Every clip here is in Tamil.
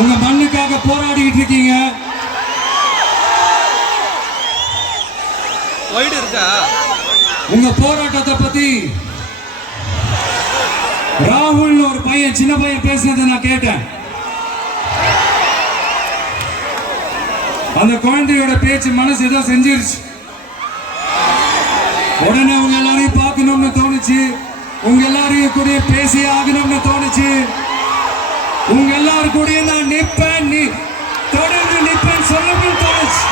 உங்க மண்ணுக்காக போராடிட்டு இருக்கீங்க. உங்க போராட்டத்தை பத்தி ராகுல் ஒரு பையன், சின்ன பையன் பேசுனதை நான் கேட்டேன். அந்த குழந்தையோட பேச்சு மனசு ஏதோ செஞ்சிருச்சு. உடனே உங்க எல்லாரையும் பார்க்கணும்னு தோணுச்சு, உங்க எல்லாரையும் கூட பேசி ஆகணும்னு தோணுச்சு. உங்க எல்லாரும் கூட நான் நிப்பேன், நீ தொடர்ந்து நிப்பேன் சொல்லணும்னு தோணுச்சு.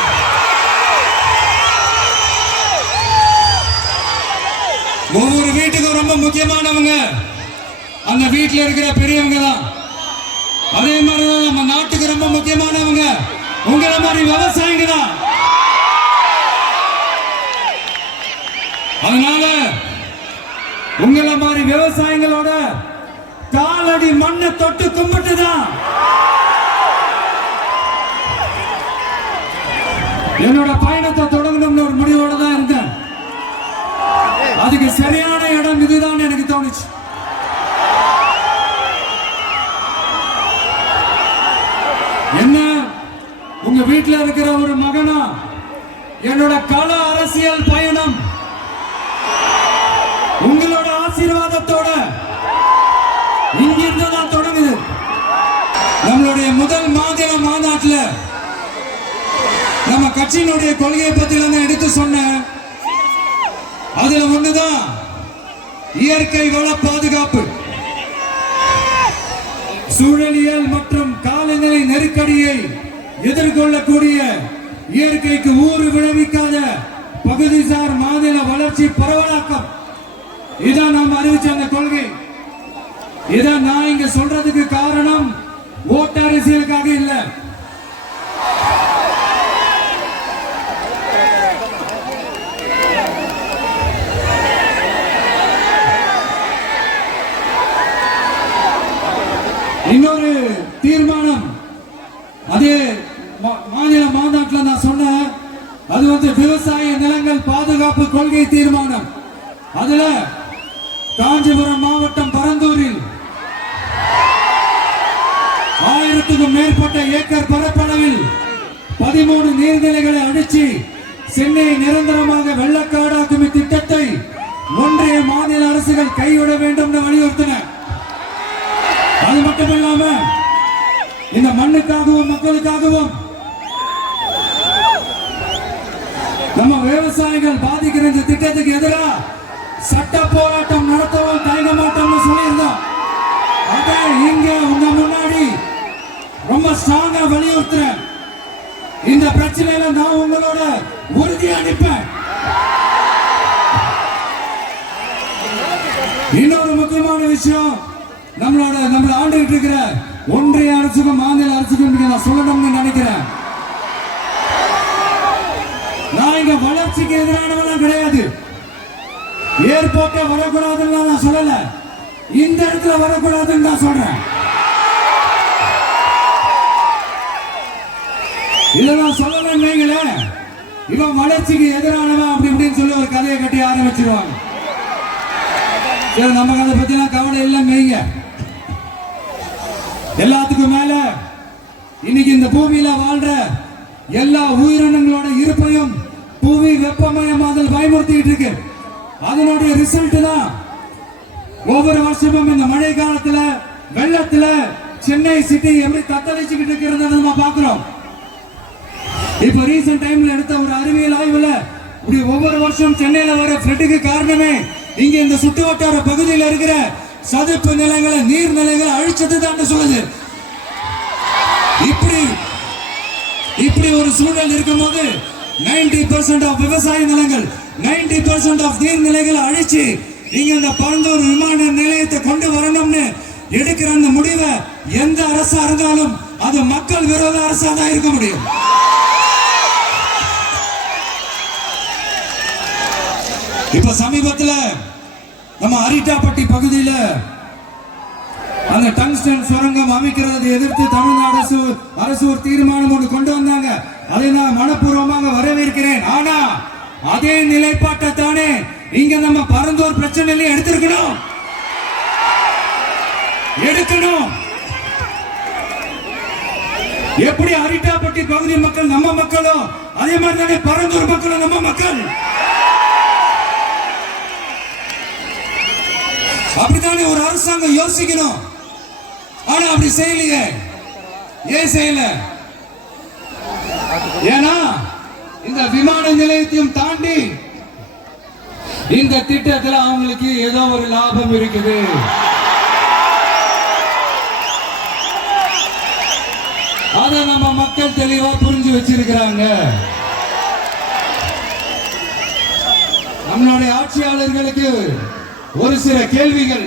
ஒவ்வொரு வீட்டுக்கும் ரொம்ப முக்கியமானவங்க அந்த வீட்டில் இருக்கிற பெரியவங்க தான். அதே மாதிரிதான் நம்ம நாட்டுக்கு ரொம்ப முக்கியமானவங்க உங்களை மாதிரி விவசாயிங்க தான். அதனால உங்களை மாதிரி விவசாயிகளோட காலடி மண்ணை தொட்டு கும்பிட்டுதான் என்னோட பயணத்தை தொடங்கணும்னு ஒரு முடிவோட தான் இருந்தேன். அதுக்கு சரியான இடம் இதுதான் எனக்கு தோணுச்சு. என்ன, உங்க வீட்டில் இருக்கிற ஒரு மகனா என்னோட கள அரசியல் பயணம் உங்களோட ஆசீர்வாதத்தோட இங்கிருந்து தான் தொடங்குது. நம்மளுடைய முதல் மாநில மாநாட்டில் நம்ம கட்சியினுடைய கொள்கையை பத்தி எடுத்து சொன்ன அதுல ஒண்ணுதான் இயற்கை வள பாதுகாப்பு. சூழலியல் மற்றும் காலநிலை நெருக்கடியை எதிர்கொள்ளக்கூடிய இயற்கைக்கு ஊறு விளைவிக்காத பகுதிசார் மாநில வளர்ச்சி பரவலாக்கம். இதான் நாம் அறிவிச்ச அந்த கொள்கை. இதான் நான் இங்க சொல்றதுக்கு காரணம் ஓட்டு அரசியலுக்காக இல்ல. இன்னொரு தீர்மானம் அதே மாநில மாநாட்டில் நான் சொன்னேன். அது விவசாய நிலங்கள் பாதுகாப்பு கொள்கை தீர்மானம். அதுல காஞ்சிபுரம் மாவட்டம் பரந்தூரில் 1000க்கும் மேற்பட்ட ஏக்கர் பரப்பளவில் 13 நீர்நிலைகளை அடிச்சு சென்னையை நிரந்தரமாக வெள்ளக்காடாக்கும் இத்திட்டத்தை ஒன்றிய மாநில அரசுகள் கைவிட வேண்டும் என்று வலியுறுத்தின. அது மட்டுமில்லாம இந்த மண்ணுக்காகவும் மக்களுக்காகவும் நம்ம விவசாயிகள் பாதிக்கிற இந்த திட்டத்துக்கு எதிராக சட்ட போராட்டம் நடத்தவும் தயங்க மாட்டோம்னு சொல்லியிருந்தோம். அதை இங்க உங்க முன்னாடி ரொம்ப ஸ்ட்ராங்கா வலியுறுத்துறேன். இந்த பிரச்சனையில நான் உங்களோட உறுதி அளிப்பேன். இன்னொரு முக்கியமான விஷயம், நம்மள ஆண்டுகிட்டு இருக்கிற ஒன்றிய அரசுக்கும் மாநில அரசுக்கும் நான் சொல்லணும்னு நினைக்கிறேன். நான் இங்க வளர்ச்சிக்கு எதிரானவெல்லாம் கிடையாது. ஏர்போர்ட்டே வரக்கூடாதுன்னு நான் சொல்லல, இந்த இடத்துல வரக்கூடாதுன்னு நான் சொல்றேன். இதை நான் சொல்லலன்னு இவன் வளர்ச்சிக்கு எதிரானவன் அப்படி இப்படின்னு சொல்லி ஒரு கதையை கட்டி ஆரம்பிச்சிருவாங்க. நமக்கு அதை பத்தினா கவலை இல்லைங்க. எல்லாத்துக்கும் மேல இன்னைக்கு இந்த பூமியில வாழ்ற எல்லா உயிரினங்களோட இருப்பையும் புவி வெப்பமயமாதல் பயமுறுத்திட்டு இருக்கு. அதனுடைய ரிசல்ட் தான் ஒவ்வொரு வருஷமும் இந்த மழை காலத்துல வெள்ளத்துல சென்னை சிட்டி எப்படி தத்தளிச்சுக்கிட்டு இருக்கிறத நம்ம பாக்குறோம். இப்ப ரீசன்ட் டைம்ல எடுத்த ஒரு அறிவியல் ஆய்வுல இப்படி ஒவ்வொரு வருஷம் சென்னையில வர ஃப்ளட்டுக்கு காரணமே இங்க இந்த சுற்று வட்டார பகுதியில் இருக்கிற சதுப்பு நிலங்களை நீர்நிலைகளை அழிச்சது தான் சொல்லுது. இப்படி ஒரு சூழல் இருக்கும் போது 90% ஆஃப் விவசாய நிலங்கள் 90% ஆஃப் நீர்நிலைகளை அழிச்சு இங்க இந்த பரந்தூர் விமான நிலையத்தை கொண்டு வரணும்னு எடுக்கிற அந்த முடிவை எந்த அரசா இருந்தாலும் அது மக்கள் விரோத அரசா தான் இருக்க முடியும். இப்ப சமீபத்துல நம்ம அரிட்டாப்பட்டி பகுதியில அந்த டங்ஸ்டன் சுரங்கம் அமைக்கிறதை எதிர்த்து தமிழ்நாடு அரசு ஒரு தீர்மானம் ஒன்று கொண்டு வந்தாங்க. அதை நான் மனப்பூர்வமாக வரவேற்கிறேன். ஆனா அதே நிலைப்பாட்டை தானே இங்க நம்ம பரந்தூர் பிரச்சனையில எடுக்கணும். எப்படி அரிட்டாப்பட்டி பகுதி மக்கள் நம்ம மக்களும் அதே மாதிரி தானே பரந்தூர் மக்களும் நம்ம மக்கள். அப்படித்தானே ஒரு அரசாங்கம் யோசிக்கணும். ஆனா அப்படி செய்யலையே. ஏன் செய்யல? ஏன்னா இந்த விமான நிலையத்தையும் தாண்டி இந்த திட்டத்தில் அவங்களுக்கு ஏதோ ஒரு லாபம் இருக்குது. அதை நம்ம மக்கள் தெளிவா புரிஞ்சு வச்சிருக்கிறாங்க. நம்மளுடைய ஆட்சியாளர்களுக்கு ஒரு சில கேள்விகள்.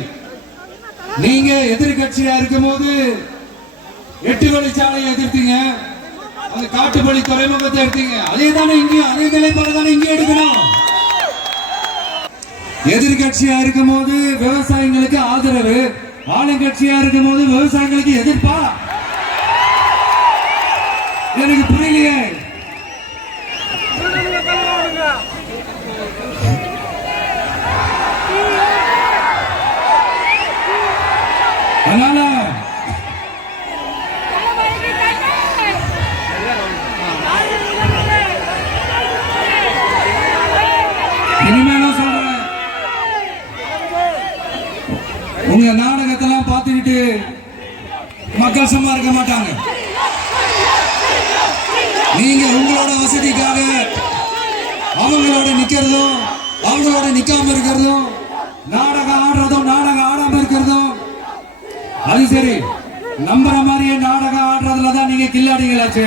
நீங்க எதிர்கட்சியா இருக்கும் போது 8 வழிச்சாலையை எதிர்த்தீங்க, அந்த காட்டுப்பள்ளி துறைமுகத்தை எடுத்தீங்க. அதே தானே இங்கேயும் அதே நிலைப்பாடு தானே இங்கே எடுக்கணும். எதிர்கட்சியா இருக்கும் போது விவசாயிகளுக்கு ஆதரவு, ஆளுங்கட்சியா இருக்கும் போது விவசாயிகளுக்கு எதிர்ப்பா? எனக்கு புரியலையே. அதனால இனிமேலும் சொல்றேன், உங்க நாடகத்தெல்லாம் பார்த்துக்கிட்டு மக்கள் சும்மா இருக்க மாட்டாங்க. நீங்க உங்களோட வசதிக்காக அவங்களோட நிக்கிறதும் அவங்களோட நிக்காம இருக்கிறதும், நாடகம் ஆடுறதும் நாடகம் ஆடாம இருக்கிறதும், அது சரி. நம்புற மாதிரியே நாடகம் ஆடுறதுலதான் நீங்க கில்லாடிகளாச்சு.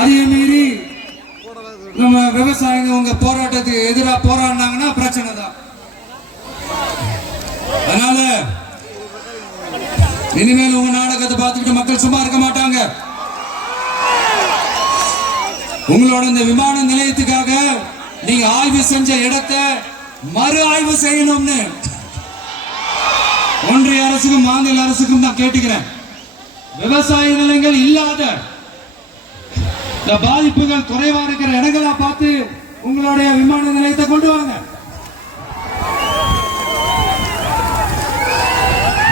அதையும் மீறி நம்ம விவசாயிங்க உங்க போராட்டத்துக்கு எதிராக போராடினாங்கன்னா பிரச்சனை தான். அதனால இனிமேல் உங்க நாடகத்தை பார்த்துக்கிட்டு மக்கள் சும்மா இருக்க மாட்டாங்க. உங்களோட இந்த விமான நிலையத்துக்காக நீங்க ஆய்வு செஞ்ச இடத்தை மறு ஆய்வு செய்யணும்னு ஒன்றிய அரசுக்கும் மாநில அரசுக்கும் நான் கேட்டுக்கிறேன். விவசாய நிலங்கள் இல்லாத இந்த பாதிப்புகள் குறைவா இருக்கிற இடங்களா பார்த்து உங்களுடைய விமான நிலையத்தை கொண்டு வாங்க.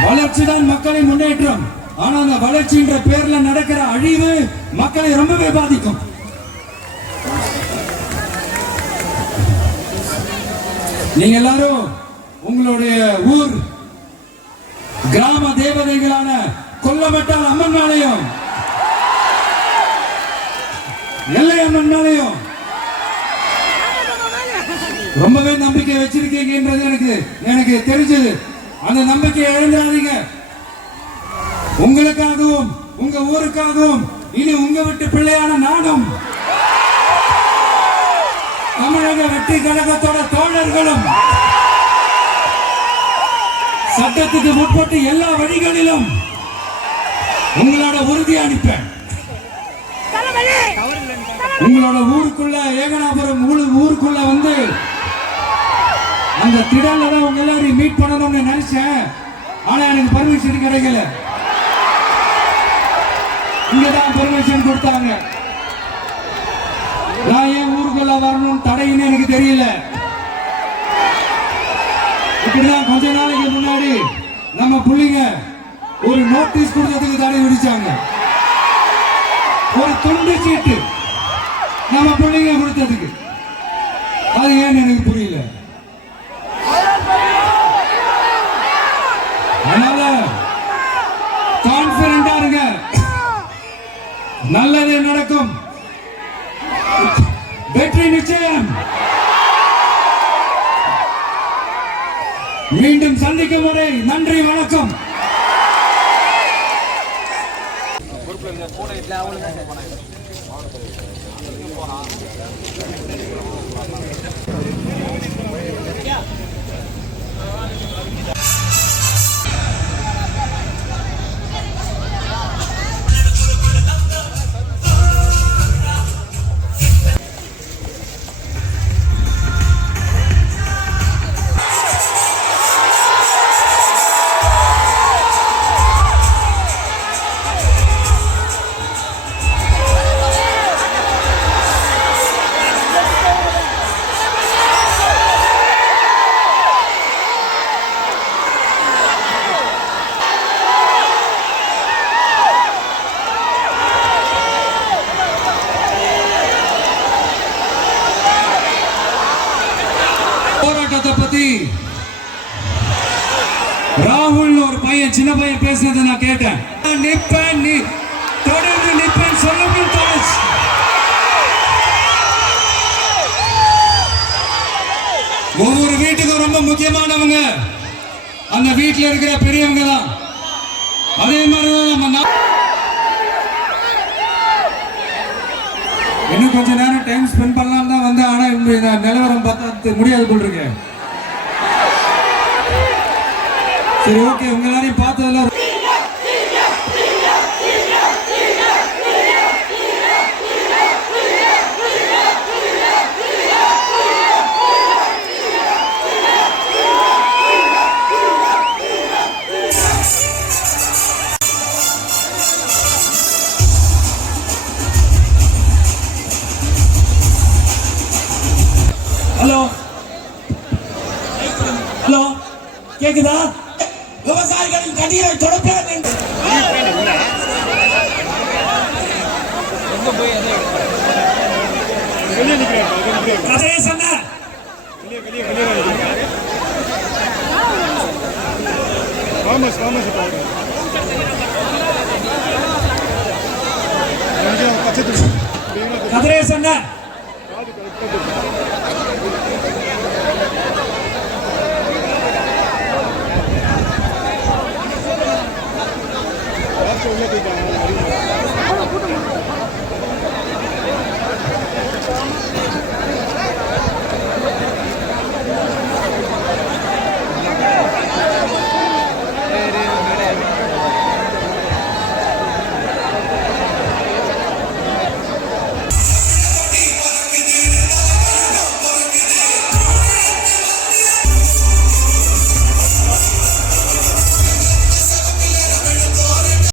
வளர்ச்சி தான் மக்களின் முன்னேற்றம். ஆனா அந்த வளர்ச்சின்ற பேர்ல நடக்கிற அழிவு மக்களை ரொம்பவே பாதிக்கும். நீங்க எல்லாரும் உங்களுடைய ஊர் கிராம தேவதைகளான கொல்லமட்டால் அம்மன் மேலையும் எல்லை அம்மன் மேலையும் ரொம்பவே நம்பிக்கை வச்சிருக்கீங்கன்றது எனக்கு தெரிஞ்சது. அந்த நம்பிக்கையை இழந்துடாதீங்க. உங்களுக்காகவும் உங்க ஊருக்காகவும் இனி உங்க வீட்டு பிள்ளையான நாடும் தமிழக வெற்றி கழகத்தோட தோழர்களும் சட்டத்துக்கு முற்பட்டு எல்லா வழிகளிலும் உங்களோட உறுதி அளிப்பேன். உங்களோட ஊருக்குள்ள ஏகனாபுரம் ஊருக்குள்ள வந்து அந்த திடல்ல தான் உங்க எல்லாரையும் மீட் பண்ணணும்னு நினைச்சேன். ஆனா எனக்கு பர்மிஷன் கிடைக்கல. இங்கதான் பர்மிஷன் கொடுத்தாங்க. நான் ஏன் ஊருக்குள்ள வரணும் தடைன்னு எனக்கு தெரியல. இப்படிதான் கொஞ்ச நாளைக்கு முன்னாடி நம்ம புள்ளிங்க ஒரு நோட்டீஸ் கொடுத்ததுக்கு தடை விதிச்சாங்க. ஒரு துண்டு சீட்டு நம்ம பிள்ளைங்க கொடுத்ததுக்கு. அது ஏன்னு எனக்கு புரியல. அதனால கான்பிடண்டா இருங்க, நல்லதே நடக்கும், வெற்றி நிச்சயம். மீண்டும் சந்திக்கும் வரை நன்றி, வணக்கம். விவசாயிகள் பேசுனதை நான் கேட்டேன். நிப்பேன், நீ தொடர்ந்து நிப்பேன் சொல்லுங்கள் தோழர். ஒவ்வொரு வீட்டுக்கும் ரொம்ப முக்கியமானவங்க அந்த வீட்டில் இருக்கிற பெரியவங்க தான். அதே மாதிரிதான் நம்ம இன்னும் கொஞ்ச நேரம் டைம் ஸ்பெண்ட் பண்ணலாம் தான் வந்து, ஆனா இந்த நிலவரம் பார்த்தா முடியாது போல் இருக்கு. சரி, ஓகே, உங்க எல்லாரையும் பார்த்ததுல ஹலோ ஹலோ கேக்குதா? விவசாயிகளின் கண்ணீரை தொடப்பேன். கதையை சொன்ன கதிரே சொன்ன